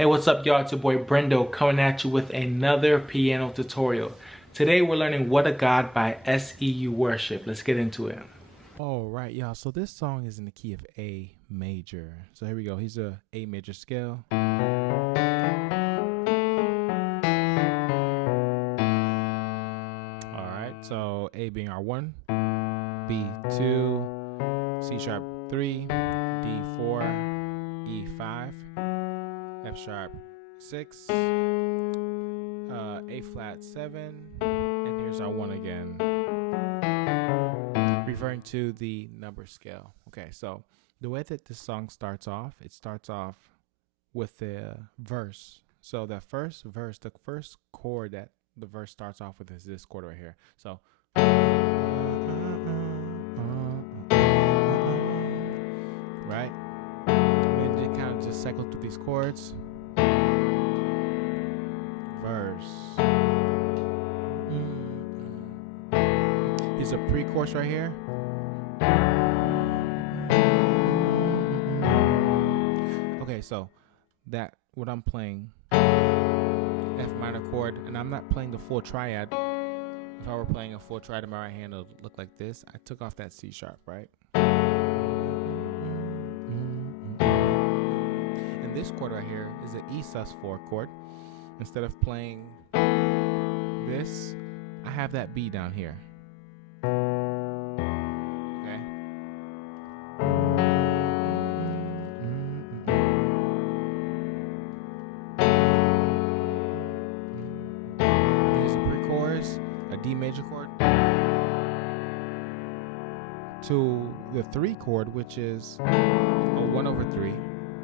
Hey, what's up y'all? It's your boy Brendo coming at you with another piano tutorial. Today we're learning What a God by SEU Worship. Let's get into it. All right, y'all. So this song is in the key of A major. So here we go. Here's a A major scale. All right. So A being our 1, B 2, C sharp 3, D 4, E 5, F sharp 6, A flat 7, and here's our 1 again, referring to the number scale. Okay, so the way that this song starts off, it starts off with the verse. So the first verse, the first chord that the verse starts off with is this chord right here. So right, and then you kind of just cycle through these chords. Verse. Here's a pre-chorus right here. Okay, so that what I'm playing, F minor chord, and I'm not playing the full triad. If I were playing a full triad in my right hand, it would look like this. I took off that C sharp, right? And this chord right here is an E sus4 chord. Instead of playing this, I have that B down here. Okay. Here's a pre-chorus, a D major chord, to the 3 chord, which is a 1/3,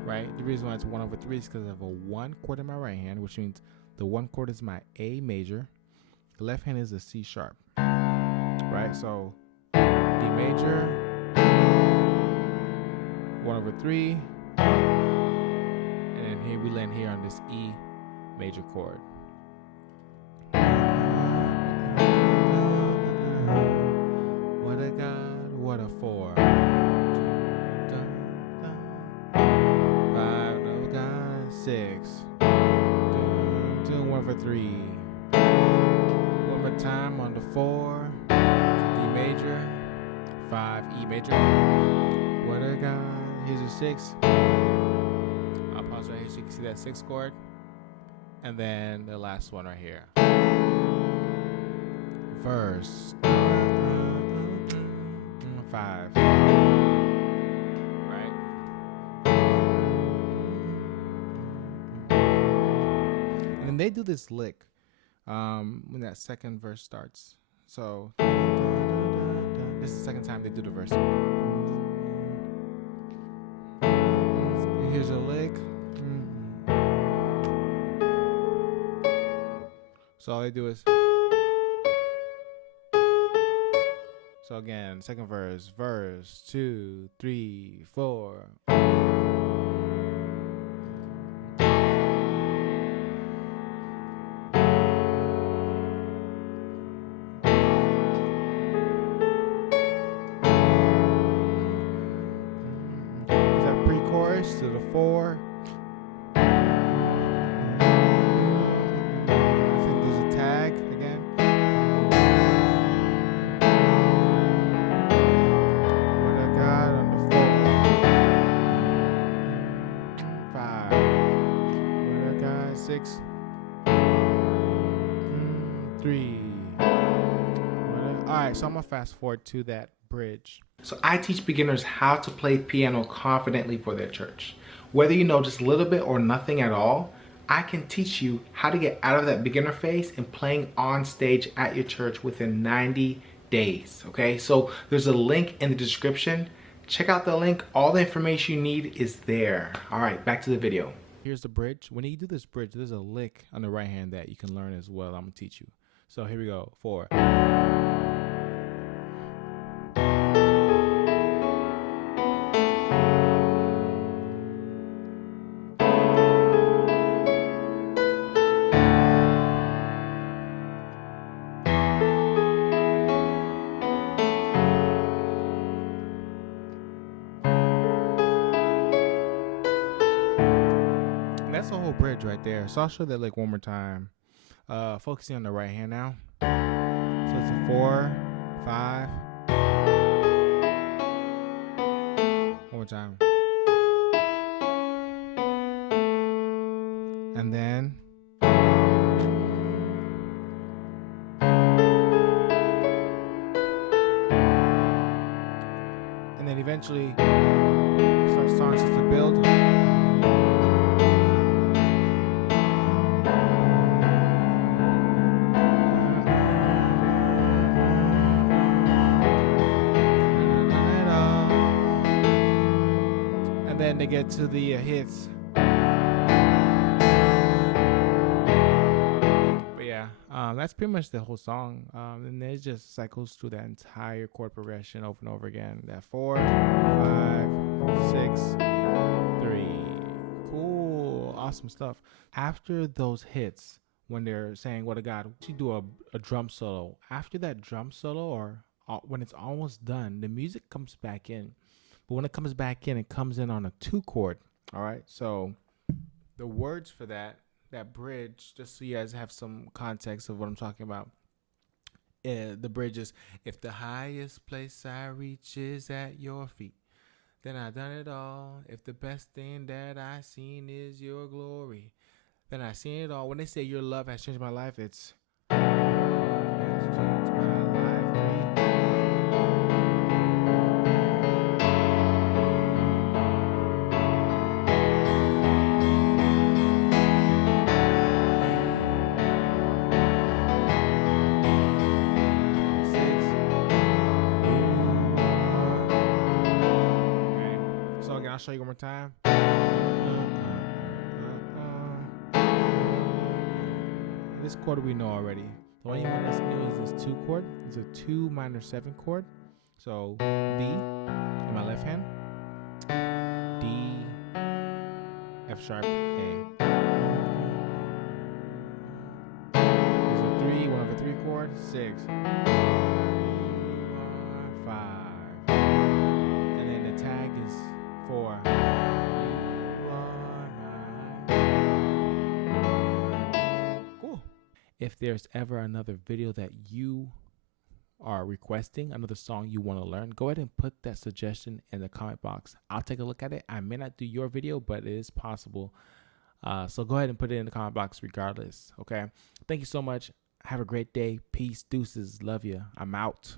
right? The reason why it's 1/3 is because I have a 1 chord in my right hand, which means the 1 chord is my A major. The left hand is a C sharp, right? So D major, 1/3, and then here we land here on this E major chord. What a God, what a 4. 5, no God, 6. 1/3. One more time on the 4, D major, 5, E major. What a God. Here's a 6. I'll pause right here so you can see that 6 chord. And then the last one right here. Verse 5. Right? And then they do this lick when that second verse starts. So this is the second time they do the verse. Here's a lick. So all they do is. So again, second verse, verse 2, 3, 4. To the 4. I think there's a tag again. What I got on the 4. 5. What I got 6. 3. Alright, so I'm gonna fast forward to that bridge. So I teach beginners how to play piano confidently for their church. Whether you know just a little bit or nothing at all, I can teach you how to get out of that beginner phase and playing on stage at your church within 90 days, okay? So there's a link in the description. Check out the link. All the information you need is there. All right, back to the video. Here's the bridge. When you do this bridge, there's a lick on the right hand that you can learn as well. I'm gonna teach you. So here we go. 4. whole bridge right there. So I'll show that like one more time. Focusing on the right hand now. So it's a 4, 5. One more time. And then eventually starts to build. And then they get to the hits. That's pretty much the whole song. And it just cycles through that entire chord progression over and over again. That 4, 5, 6, 3. Cool. Awesome stuff. After those hits, when they're saying, what a God, you do a drum solo. After that drum solo, or when it's almost done, the music comes back in. But when it comes back in, it comes in on a 2 chord. All right. So the words for that bridge, just so you guys have some context of what I'm talking about. The bridge is, if the highest place I reach is at your feet, then I done it all. If the best thing that I seen is your glory, then I seen it all. When they say your love has changed my life, it's your love has changed my life. I'll show you one more time. This chord we know already. The only one that's new is this 2 chord. It's a 2 minor 7 chord. So B in my left hand, D, F sharp, A. There's a 3, 1/3 chord, 6, 5, and then the tag is 4. Cool. If there's ever another video that you are requesting, another song you want to learn, go ahead and put that suggestion in the comment box. I'll take a look at it. I may not do your video, but it is possible. So go ahead and put it in the comment box regardless. Okay. Thank you so much. Have a great day. Peace. Deuces. Love you. I'm out.